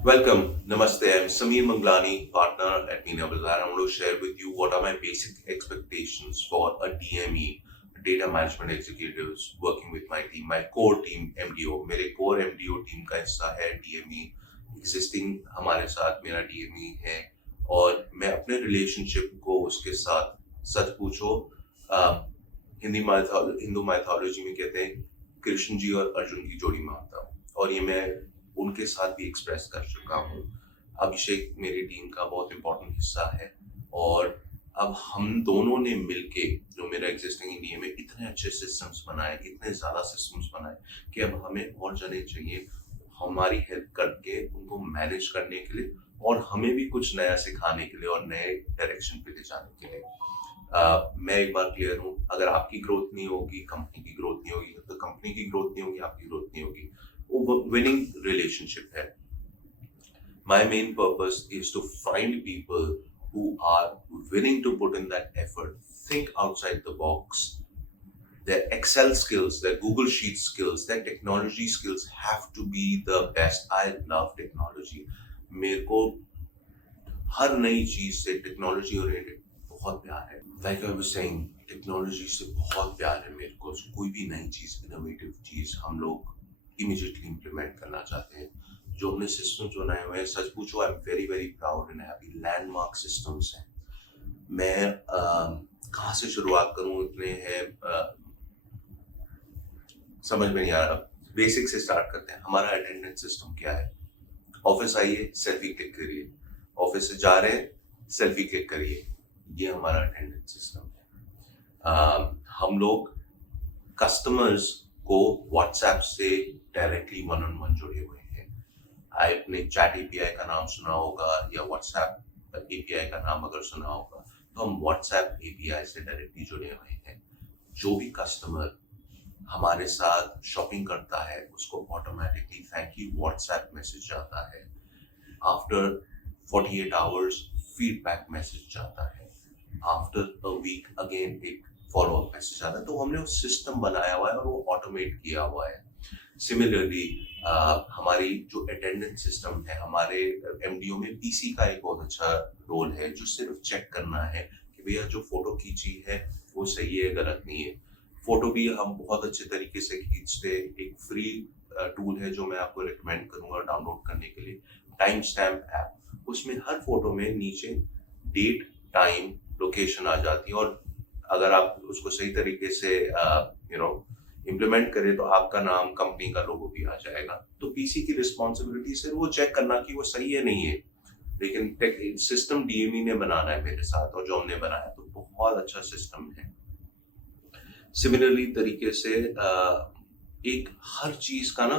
Welcome, Namaste. I'm Sameer Manglani, partner at Meena Bazaar. I want to share with you what are my basic expectations for a DME, data management executives working with my team, my core team MDO. मेरे core MDO team का हिस्सा है DME, existing हमारे साथ मेरा DME है और मैं अपने relationship को उसके साथ सच पूछो हिंदू माइथोलॉजी में कहते हैं कृष्ण जी और अर्जुन की जोड़ी मानता हूँ और ये मैं उनके साथ भी एक्सप्रेस कर चुका हूँ। अभिषेक मेरी टीम का बहुत इंपॉर्टेंट हिस्सा है और अब हम दोनों ने मिलके जो मेरा एग्जिस्टिंग इंडिया में इतने अच्छे सिस्टम्स बनाए, इतने ज़्यादा सिस्टम्स बनाए कि अब हमें और जने चाहिए हमारी हेल्प करके उनको मैनेज करने के लिए और हमें भी कुछ नया सिखाने के लिए और नए डायरेक्शन पे ले जाने के लिए। मैं एक बार क्लियर हूँ, अगर आपकी ग्रोथ नहीं होगी, कंपनी की ग्रोथ नहीं होगी, तो कंपनी की ग्रोथ नहीं होगी, आपकी ग्रोथ नहीं होगी। वो विनिंग रिलेशनशिप है। My main purpose is to find people who are willing to put in that effort, think outside the box. Their Excel skills, their Google Sheet skills, their technology skills have to be the best. I love technology. मेरे को हर नई चीज से technology oriented बहुत प्यार है। Like I was saying, technology से बहुत प्यार है मेरे को। कोई भी नई चीज, इनोवेटिव चीज हम लोग इमीडिएटली इम्प्लीमेंट करना चाहते हैं। जो हमने सिस्टम्स बनाए हुए हैं, सच पूछो I am very very proud and happy. Landmark systems हैं। मैं कहाँ से शुरुआत करूँ, इतने हैं समझ में नहीं आ रहा। बेसिक से स्टार्ट करते हैं। हमारा अटेंडेंस सिस्टम क्या है? ऑफिस आइए, सेल्फी क्लिक करिए। ऑफिस से जा रहे हैं, सेल्फी क्लिक करिए। ये हमारा अटेंडेंस सिस्टम है। हम लोग कस्टमर्स को व्हाट्सएप से डायरेक्टली वन ऑन वन जुड़े हुए हैं। आपने चैट एपीआई का नाम सुना होगा या व्हाट्सएप एपीआई का नाम अगर सुना होगा, तो हम व्हाट्सएप एपीआई से डायरेक्टली जुड़े हुए हैं। जो भी कस्टमर हमारे साथ शॉपिंग करता है उसको automatically thank you WhatsApp message आता है। आफ्टर 48 आवर्स फीडबैक मैसेज जाता है। आफ्टर अ वीक अगेन एक फॉलो अप मैसेज आता है। तो हमने वो सिस्टम बनाया हुआ है और वो ऑटोमेट किया हुआ है। सिमिलरली हमारी जो अटेंडेंस सिस्टम है, हमारे एमडीओ में पीसी का एक बहुत अच्छा रोल है जो सिर्फ चेक करना है कि भैया जो फोटो खींची है वो सही है, गलत नहीं है। फोटो भी हम बहुत अच्छे तरीके से खींचते। एक फ्री टूल है जो मैं आपको रिकमेंड करूंगा डाउनलोड करने के लिए, टाइम स्टैम्प ऐप। उसमें हर फोटो में नीचे डेट, टाइम, लोकेशन आ जाती है और अगर आप उसको सही तरीके से इम्प्लीमेंट करें तो आपका नाम, कंपनी का लोगो भी आ जाएगा। तो पीसी की रिस्पॉन्सिबिलिटी सिर्फ वो चेक करना कि वो सही है नहीं है, लेकिन सिस्टम डीएमई ने बनाना है मेरे साथ और जो हमने बनाया तो बहुत अच्छा सिस्टम है। सिमिलरली तरीके से एक हर चीज का ना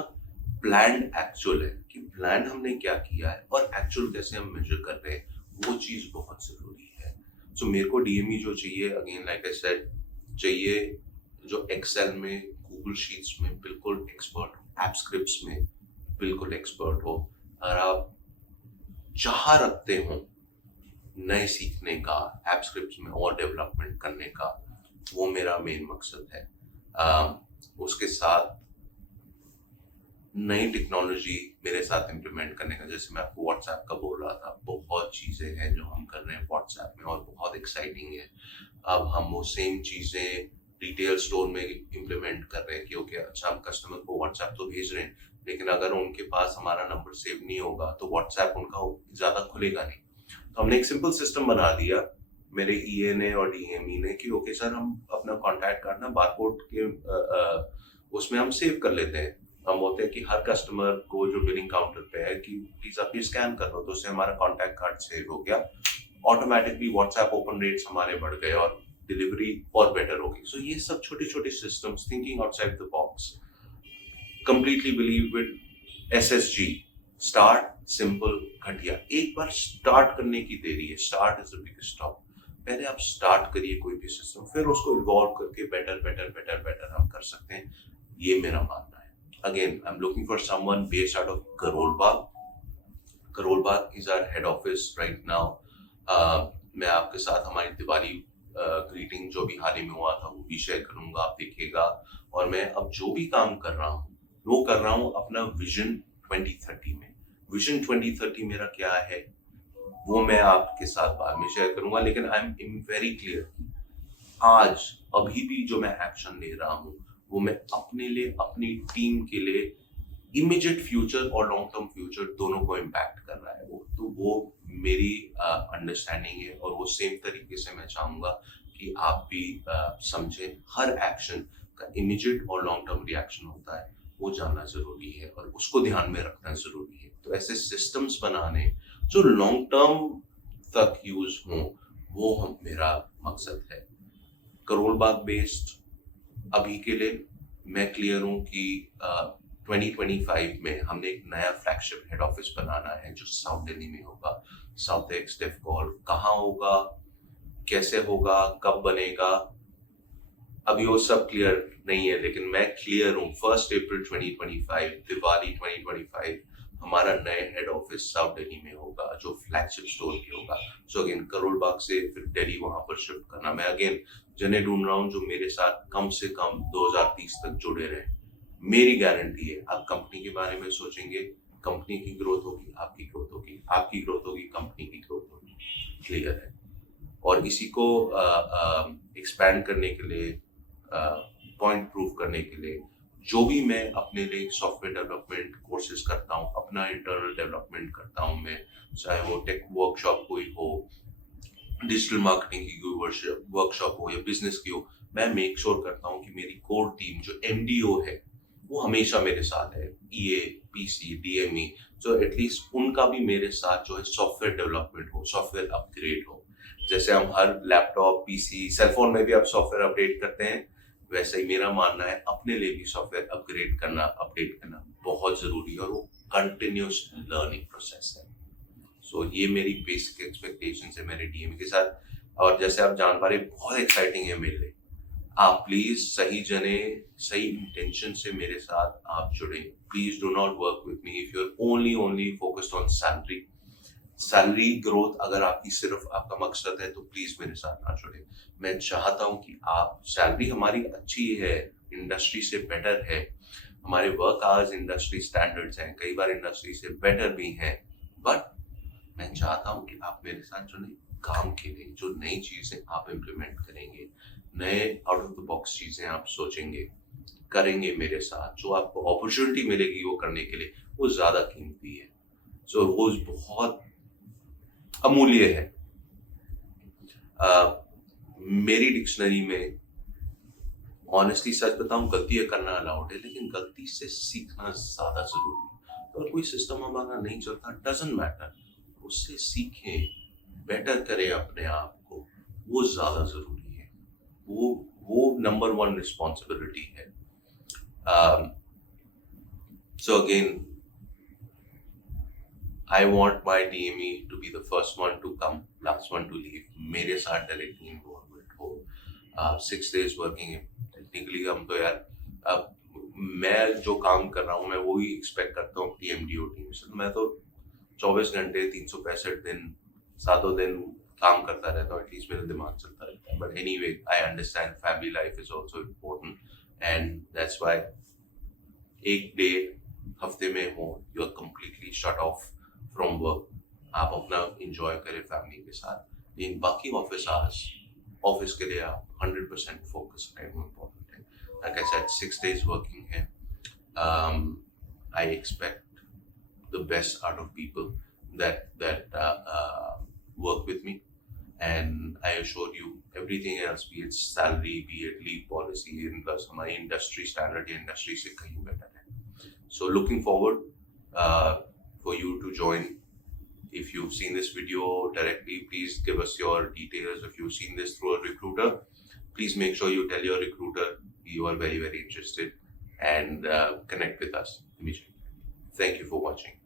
प्लान एक्चुअल है कि प्लान हमने क्या किया है और एक्चुअल कैसे हम मेजर कर रहे हैं, वो चीज बहुत जरूरी है। सो मेरे को डीएमई जो चाहिए, अगेन लाइक आई सेड, चाहिए जो एक्सेल में, गूगल शीट्स में बिल्कुल एक्सपर्ट हो, ऐप स्क्रिप्ट्स में बिल्कुल एक्सपर्ट हो। अगर आप चाह रखते हो नए सीखने का, ऐप स्क्रिप्ट्स में और डेवलपमेंट करने का, वो मेरा मेन मकसद है। उसके साथ नई टेक्नोलॉजी मेरे साथ इम्प्लीमेंट करने का, जैसे मैं आपको व्हाट्सएप का बोल रहा था, बहुत चीज़ें हैं जो हम कर रहे हैं व्हाट्सएप में और बहुत एक्साइटिंग है। अब हम वो सेम चीज़ें रिटेल स्टोर में इम्प्लीमेंट कर रहे हैं क्योंकि अच्छा हम कस्टमर को व्हाट्सएप तो भेज रहे हैं, लेकिन अगर उनके पास हमारा नंबर सेव नहीं होगा तो व्हाट्सएप उनका ज़्यादा खुलेगा नहीं। तो हमने एक सिंपल सिस्टम बना दिया मेरे ईए ने और डीएमई ने कि ओके सर, हम अपना कॉन्टैक्ट कार्ड ना बारकोड के उसमें हम सेव कर लेते हैं। हम बोलते हैं कि हर कस्टमर को जो बिलिंग काउंटर पे है कि प्लीज आप ये स्कैन कर लो, तो उससे हमारा कॉन्टैक्ट कार्ड सेव हो गया। ऑटोमेटिकली व्हाट्सएप ओपन रेट्स हमारे बढ़ गए और डिलीवरी और बेटर हो गई। सो ये सब छोटे छोटे systems, thinking outside the box, completely believe with SSG, start simple घटिया। एक बार स्टार्ट करने की देरी है। Start is the biggest stop. पहले आप स्टार्ट करिए कोई भी सिस्टम, फिर उसको इवॉल्व करके बेटर बेटर बेटर बेटर हम कर सकते हैं। ये मेरा मानना है। Again I am looking for someone based out of Karol Bagh. Karol Bagh is our head office right now. मैं आपके साथ हमारी दिवाली ग्रीटिंग जो भी हाल ही में हुआ था वो भी शेयर करूंगा, आप देखिएगा। और मैं अब जो भी काम कर रहा हूँ वो कर रहा हूँ अपना विजन 2030 में। विजन 2030 मेरा क्या है वो मैं आपके साथ बाद में शेयर करूंगा, लेकिन आई एम वेरी क्लियर, आज अभी भी जो मैं एक्शन ले रहा हूँ वो मैं अपने लिए, अपनी टीम के लिए इमीडिएट फ्यूचर और लॉन्ग टर्म फ्यूचर दोनों को इम्पैक्ट कर रहा है। वो मेरी अंडरस्टैंडिंग है, और वो सेम तरीके से मैं चाहूंगा कि आप भी समझें हर एक्शन का इमीडिएट और लॉन्ग टर्म रिएक्शन होता है, वो जानना जरूरी है और उसको ध्यान में रखना जरूरी है। तो ऐसे सिस्टम्स बनाने जो लॉन्ग टर्म तक यूज हों, वो मेरा मकसद है। करोल बाग बेस्ड अभी के लिए मैं क्लियर हूँ कि 2025 में हमने एक नया फ्लैगशिप हेड ऑफिस बनाना है जो साउथ दिल्ली में होगा। साउथ एक्स डेफ कॉल कहाँ होगा, कैसे होगा, कब बनेगा, अभी वो सब क्लियर नहीं है, लेकिन मैं क्लियर हूँ 1 अप्रैल 2025 दिवाली 2025 हमारा नया हेड ऑफिस साउथ दिल्ली में होगा जो फ्लैगशिप स्टोर की होगा। सो अगेन करोल बाग से फिर दिल्ली वहां पर शिफ्ट करना। मैं अगेन जने ढूंढ रहा हूँ जो मेरे साथ कम से कम 2030 तक जुड़े रहे। मेरी गारंटी है आप कंपनी के बारे में सोचेंगे, कंपनी की ग्रोथ होगी, आपकी ग्रोथ होगी, आपकी ग्रोथ होगी, कंपनी की ग्रोथ होगी। क्लियर है। और इसी को एक्सपैंड करने के लिए, पॉइंट प्रूव करने के लिए जो भी मैं अपने लिए सॉफ्टवेयर डेवलपमेंट कोर्सेज करता हूँ, अपना इंटरनल डेवलपमेंट करता हूँ मैं, चाहे वो टेक वर्कशॉप कोई हो, डिजिटल मार्केटिंग की कोई वर्कशॉप हो या बिजनेस की हो, मैं मेक श्योर करता हूँ कि मेरी कोर टीम जो एमडीओ है वो हमेशा मेरे साथ है। ईए, पीसी, डीएमई, जो एटलीस्ट उनका भी मेरे साथ जो है सॉफ्टवेयर डेवलपमेंट हो, सॉफ्टवेयर अपग्रेड हो। जैसे हम हर लैपटॉप, पीसी, सेलफोन में भी आप सॉफ्टवेयर अपडेट करते हैं, वैसे ही मेरा मानना है अपने लिए भी सॉफ्टवेयर अपग्रेड करना, अपडेट करना बहुत जरूरी है, और वो कंटिन्यूस लर्निंग प्रोसेस है। सो ये मेरी बेसिक एक्सपेक्टेशंस है मेरे डीएम के साथ। और जैसे आप जान पा रहे बहुत एक्साइटिंग है मेरे लिए। आप प्लीज सही जने, सही इंटेंशन से मेरे साथ आप जुड़े। Please do not work with me if you are only focused on salary growth. अगर आपकी सिर्फ आपका मकसद है तो प्लीज मेरे साथ ना जुड़े। मैं चाहता हूं कि आप, सैलरी हमारी अच्छी है, इंडस्ट्री से बेटर है, हमारे वर्क आवर्स इंडस्ट्री स्टैंडर्ड्स हैं, कई बार इंडस्ट्री से बेटर भी हैं, बट मैं चाहता हूं कि आप मेरे साथ जुड़े काम के लिए। जो नई चीजें आप इम्प्लीमेंट करेंगे, नए आउट ऑफ द बॉक्स चीजें आप सोचेंगे, करेंगे मेरे साथ, जो आपको अपॉर्चुनिटी मिलेगी वो करने के लिए, वो ज्यादा कीमती है। सो वो बहुत अमूल्य है। मेरी डिक्शनरी में ऑनेस्टली सच बताऊं, गलतियां करना अलाउड है, लेकिन गलती से सीखना ज्यादा जरूरी है। तो अगर कोई सिस्टम हमारा नहीं चलता, डजंट मैटर, उससे सीखें, बेटर करें अपने आप को, वो ज्यादा जरूरी है। वो नंबर 1 रिस्पॉन्सिबिलिटी है। So again I want my DME to be the first one to come, last one to leave. मेरे साथ डायरेक्टली इन्वॉल्वमेंट हो। 6 days वर्किंग है टेक्निकली। हम तो यार, मैं जो काम कर रहा हूँ मैं वही एक्सपेक्ट करता हूँ अपनी एमडीओ टीम से। मैं तो 24 घंटे 365 दिन 7 दिन काम करता रहता हूँ, एटलीस्ट मेरा दिमाग चलता रहता है। But anyway, I understand family life is also important, and that's why एक डे हफ्ते में हो, you are completely shut off from work, आप अपना एंजॉय करें फैमिली के साथ। लेकिन बाकी ऑफिस आवर्स, ऑफिस के लिए आप 100% फोकस करें, वो इम्पोर्टेंट है। Like I said, 6 days working है। I expect the best out of people that work with me, and I assure you everything else, be it salary, be it leave policy, and plus हमारी industry standard या industry से कहीं better है। So looking forward for you to join. If you've seen this video directly, please give us your details. If you've seen this through a recruiter, please make sure you tell your recruiter you are very, very interested, and connect with us immediately. Thank you for watching.